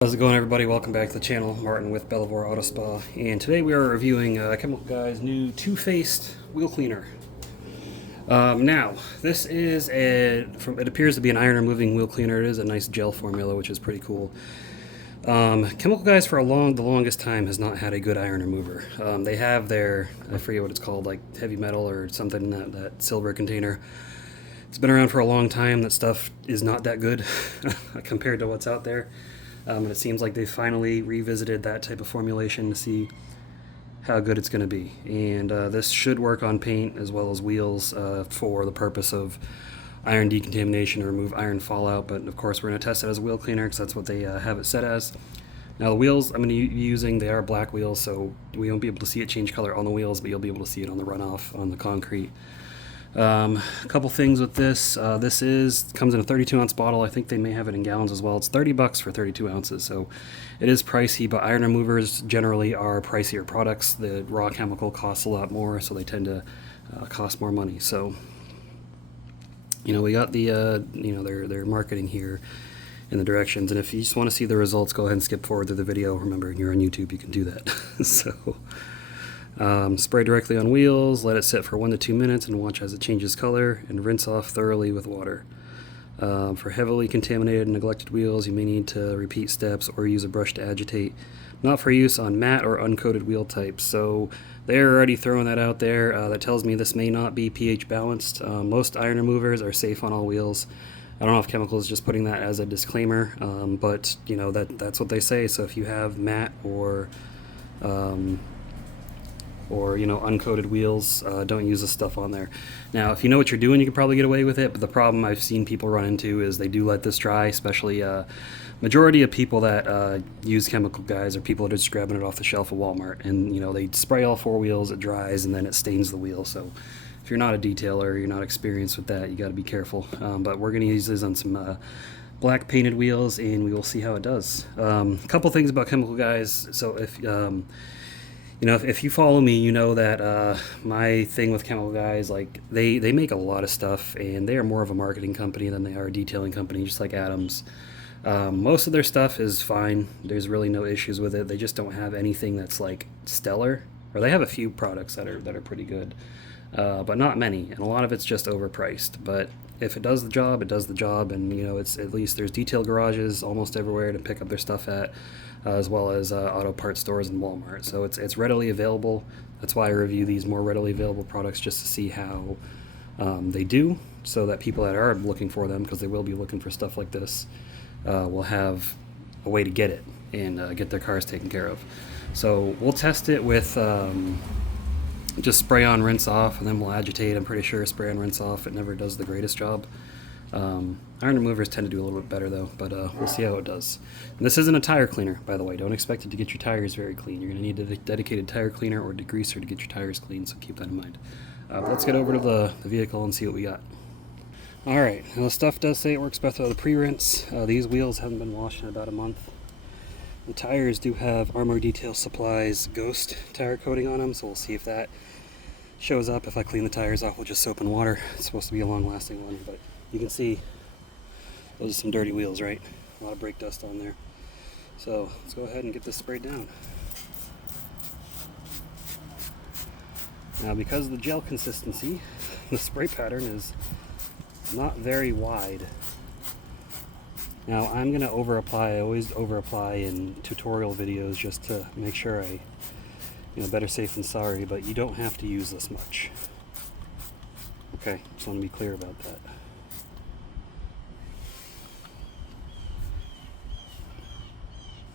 How's it going, everybody? Welcome back to the channel. Martin with Belvoir Auto Spa, and today we are reviewing Chemical Guy's new two-faced wheel cleaner. Now, this is it appears to be an iron removing wheel cleaner. It is a nice gel formula, which is pretty cool. Chemical Guys for the longest time has not had a good iron remover. They have their, I forget what it's called, like heavy metal or something, that silver container. It's been around for a long time. That stuff is not that good compared to what's out there. And it seems like they finally revisited that type of formulation to see how good it's going to be. And this should work on paint as well as wheels for the purpose of iron decontamination or remove iron fallout. But of course, we're going to test it as a wheel cleaner because that's what they have it set as. Now the wheels I'm going to be using, they are black wheels, so we won't be able to see it change color on the wheels, but you'll be able to see it on the runoff on the concrete. A couple things with this. This comes in a 32-ounce bottle. I think they may have it in gallons as well. It's $30 for 32 ounces, so it is pricey, but iron removers generally are pricier products. The raw chemical costs a lot more, so they tend to cost more money. So, we got the, their marketing here in the directions, and if you just want to see the results, go ahead and skip forward to the video. Remember, you're on YouTube, you can do that. So... spray directly on wheels, let it sit for 1 to 2 minutes and watch as it changes color, and rinse off thoroughly with water. For heavily contaminated and neglected wheels, you may need to repeat steps or use a brush to agitate. Not for use on matte or uncoated wheel types. So they're already throwing that out there. That tells me this may not be pH balanced. Most iron removers are safe on all wheels. I don't know if Chemical is just putting that as a disclaimer, but that's what they say. So if you have matte or uncoated wheels, don't use this stuff on there. Now, if you know what you're doing, you can probably get away with it, but the problem I've seen people run into is they do let this dry, especially majority of people that use Chemical Guys are people that are just grabbing it off the shelf at Walmart, and they spray all 4 wheels, it dries, and then it stains the wheel. So if you're not a detailer, you're not experienced with that, you got to be careful. But we're going to use this on some black painted wheels, and we will see how it does. A couple things about Chemical Guys. So if you follow me, you know that my thing with Chemical Guys, like they make a lot of stuff, and they are more of a marketing company than they are a detailing company, just like Adams. Most of their stuff is fine. There's really no issues with it. They just don't have anything that's like stellar, or they have a few products that are pretty good, but not many, and a lot of it's just overpriced. But if it does the job, it does the job, and it's at least there's detail garages almost everywhere to pick up their stuff at. As well as auto parts stores and Walmart. So it's readily available. That's why I review these more readily available products, just to see how they do, so that people that are looking for them, because they will be looking for stuff like this, will have a way to get it and get their cars taken care of. So we'll test it with just spray on, rinse off, and then we'll agitate. I'm pretty sure spray on, rinse off, it never does the greatest job. Iron removers tend to do a little bit better though, but we'll see how it does. And this isn't a tire cleaner, by the way. Don't expect it to get your tires very clean. You're going to need a dedicated tire cleaner or degreaser to get your tires clean, so keep that in mind. But let's get over to the vehicle and see what we got. Alright, now the stuff does say it works best with a pre-rinse. These wheels haven't been washed in about a month. The tires do have Armor Detail Supplies Ghost tire coating on them, so we'll see if that shows up. If I clean the tires off with just soap and water. It's supposed to be a long-lasting one, but you can see those are some dirty wheels, right? A lot of brake dust on there. So let's go ahead and get this sprayed down. Now, because of the gel consistency, the spray pattern is not very wide. Now, I'm going to over-apply. I always over-apply in tutorial videos just to make sure better safe than sorry, but you don't have to use this much. Okay, just want to be clear about that.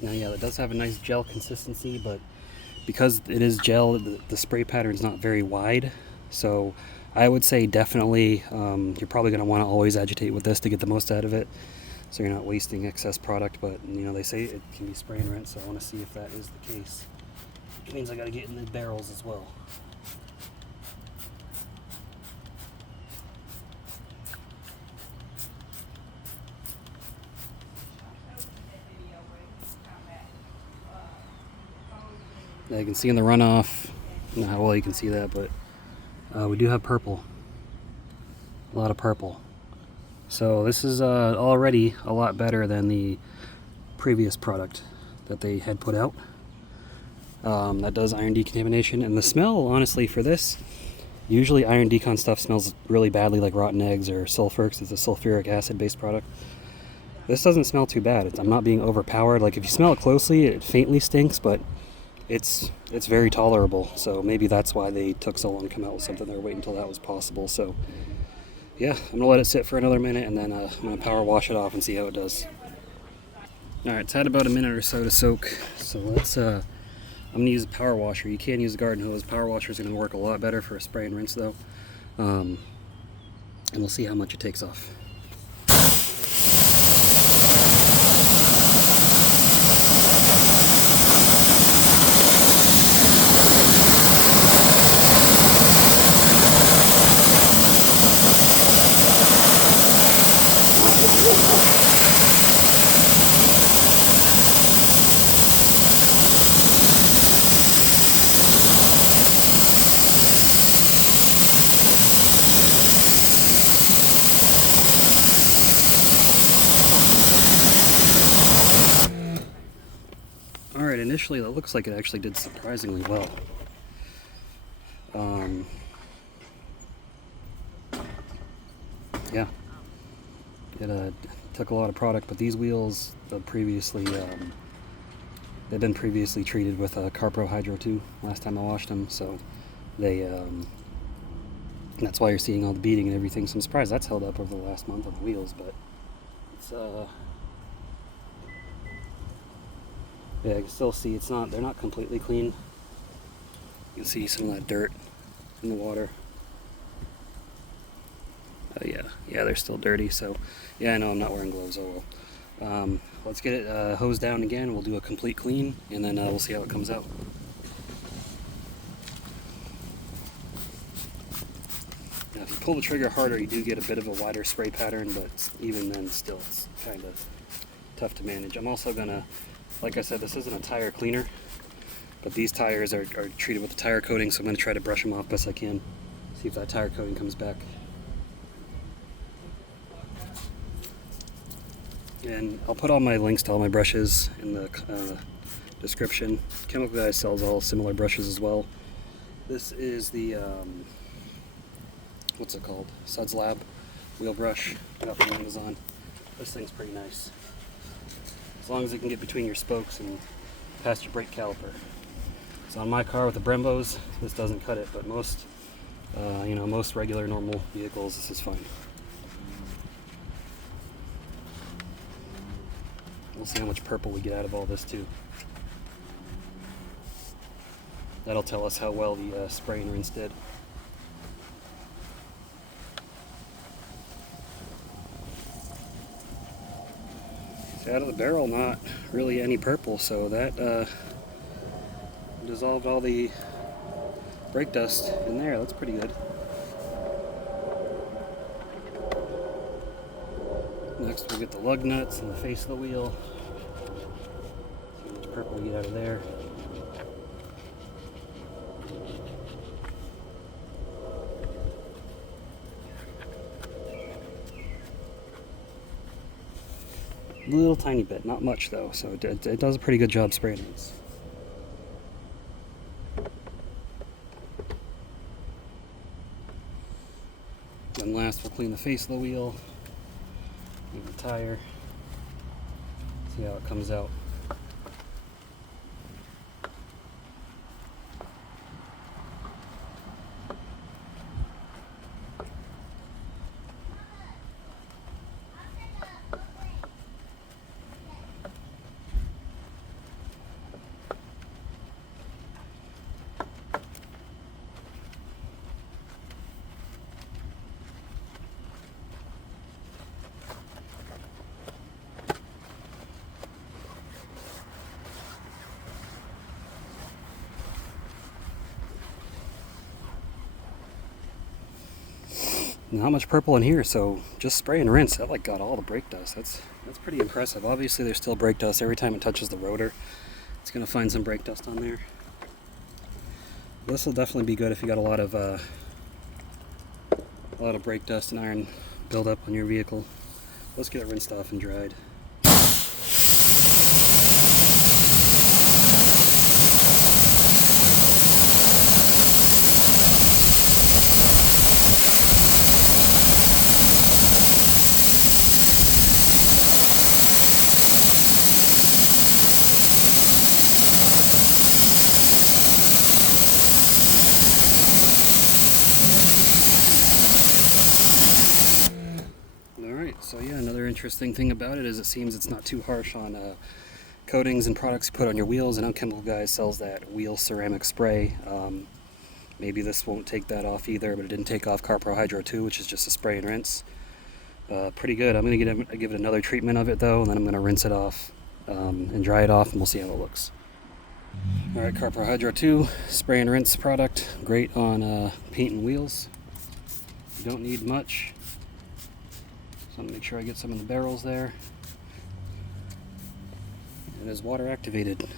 Now, yeah, it does have a nice gel consistency, but because it is gel, the spray pattern is not very wide. So I would say definitely you're probably going to want to always agitate with this to get the most out of it, so you're not wasting excess product. But they say it can be spray and rinse, so I want to see if that is the case. Which means I got to get in the barrels as well. Now you can see in the runoff, I don't know how well you can see that, but we do have purple. A lot of purple. So this is already a lot better than the previous product that they had put out. That does iron decontamination, and the smell, honestly, for this, usually iron decon stuff smells really badly like rotten eggs or sulfur, because it's a sulfuric acid based product. This doesn't smell too bad. I'm not being overpowered. Like, if you smell it closely, it faintly stinks, but it's very tolerable. So maybe that's why they took so long to come out with something. They were waiting until that was possible. So yeah, I'm gonna let it sit for another minute, and then I'm gonna power wash it off and see how it does. All right, it's had about a minute or so to soak. So let's I'm gonna use a power washer. You can use a garden hose. Power washer is gonna work a lot better for a spray and rinse though. And we'll see how much it takes off. Alright, initially that looks like it actually did surprisingly well. Yeah, it took a lot of product, but these wheels they've been previously treated with Carpro Hydro 2 last time I washed them, so they that's why you're seeing all the beading and everything. So I'm surprised that's held up over the last month on the wheels, but it's yeah, I can still see they're not completely clean. You can see some of that dirt in the water. Yeah, they're still dirty. So yeah, I know I'm not wearing gloves. Oh well. Let's get it hosed down again. We'll do a complete clean, and then we'll see how it comes out. Now, if you pull the trigger harder, you do get a bit of a wider spray pattern, but even then, still, it's kind of tough to manage. I'm also gonna, like I said, this isn't a tire cleaner, but these tires are treated with a tire coating, so I'm gonna try to brush them off best I can. See if that tire coating comes back. And I'll put all my links to all my brushes in the description. Chemical Guy sells all similar brushes as well. This is the, what's it called? Suds Lab wheel brush. Got from Amazon. This thing's pretty nice. As long as it can get between your spokes and past your brake caliper. So on my car with the Brembos, this doesn't cut it, but most, most regular normal vehicles, this is fine. We'll see how much purple we get out of all this too. That'll tell us how well the spray and rinse did. So out of the barrel, not really any purple, so that dissolved all the brake dust in there. That's pretty good. Next we'll get the lug nuts and the face of the wheel. See how much purple we get out of there. A little tiny bit, not much though, so it does a pretty good job spraying these. Then last we'll clean the face of the wheel. The tire, see how it comes out. Not much purple in here, so just spray and rinse. That like got all the brake dust. That's pretty impressive. Obviously there's still brake dust every time it touches the rotor. It's gonna find some brake dust on there. This will definitely be good if you got a lot of brake dust and iron buildup on your vehicle. Let's get it rinsed off and dried. interesting thing about it is it seems it's not too harsh on coatings and products you put on your wheels. I know Chemical Guys sells that wheel ceramic spray. Maybe this won't take that off either, but it didn't take off Carpro Hydro 2, which is just a spray and rinse. Pretty good. I'm going to give it another treatment of it though, and then I'm going to rinse it off and dry it off, and we'll see how it looks. Alright, Carpro Hydro 2 spray and rinse product. Great on paint and wheels. You don't need much. So I'm going to make sure I get some in the barrels there. It is water activated.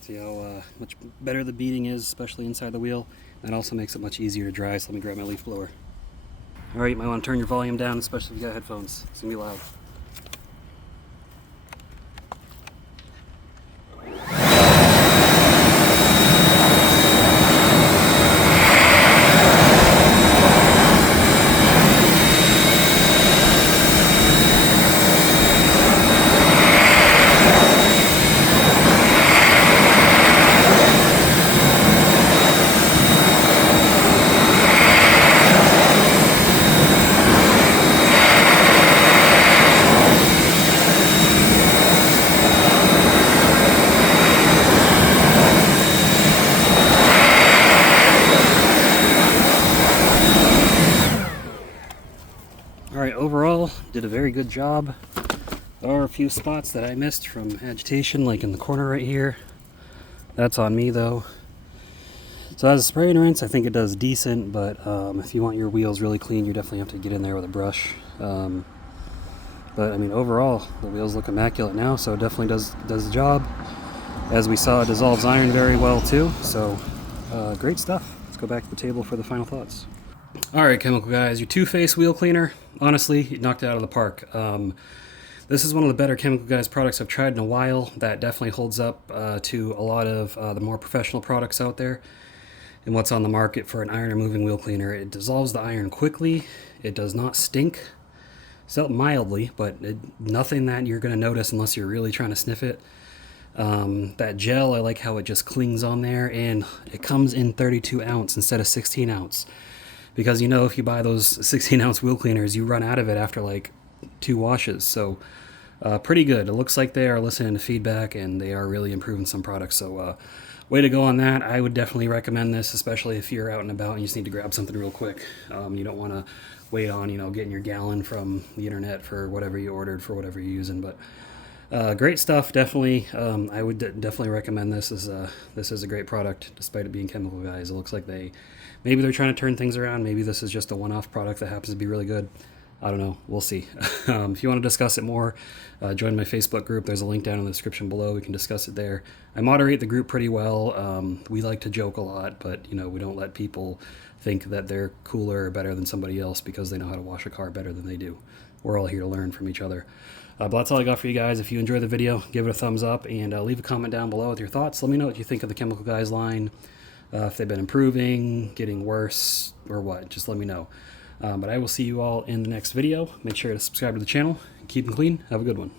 See how much better the beading is, especially inside the wheel. That also makes it much easier to dry, so let me grab my leaf blower. Alright, you might want to turn your volume down, especially if you got headphones. It's going to be loud. Alright, overall, did a very good job. There are a few spots that I missed from agitation, like in the corner right here. That's on me though. So as a spray and rinse, I think it does decent, but if you want your wheels really clean, you definitely have to get in there with a brush. But I mean, overall, the wheels look immaculate now, so it definitely does the job. As we saw, it dissolves iron very well too, so great stuff. Let's go back to the table for the final thoughts. Alright, Chemical Guys, your Two-Face wheel cleaner, honestly, you knocked it out of the park. This is one of the better Chemical Guys products I've tried in a while. That definitely holds up to a lot of the more professional products out there and what's on the market for an iron removing wheel cleaner. It dissolves the iron quickly, it does not stink, so mildly, but nothing that you're going to notice unless you're really trying to sniff it. That gel, I like how it just clings on there, and it comes in 32 ounce instead of 16 ounce. Because you know, if you buy those 16 ounce wheel cleaners, you run out of it after like 2 washes. So pretty good. It looks like they are listening to feedback and they are really improving some products. So way to go on that. I would definitely recommend this, especially if you're out and about and you just need to grab something real quick. You don't want to wait on, getting your gallon from the internet for whatever you ordered for whatever you're using. But great stuff, definitely. I would definitely recommend this. This is a great product, despite it being Chemical Guys. It looks like maybe they're trying to turn things around. Maybe this is just a one-off product that happens to be really good. I don't know. We'll see. If you want to discuss it more, join my Facebook group. There's a link down in the description below. We can discuss it there. I moderate the group pretty well. We like to joke a lot, but we don't let people think that they're cooler or better than somebody else because they know how to wash a car better than they do. We're all here to learn from each other. But that's all I got for you guys. If you enjoyed the video, give it a thumbs up and leave a comment down below with your thoughts. Let me know what you think of the Chemical Guys line. If they've been improving, getting worse, or what. Just let me know. But I will see you all in the next video. Make sure to subscribe to the channel. Keep them clean. Have a good one.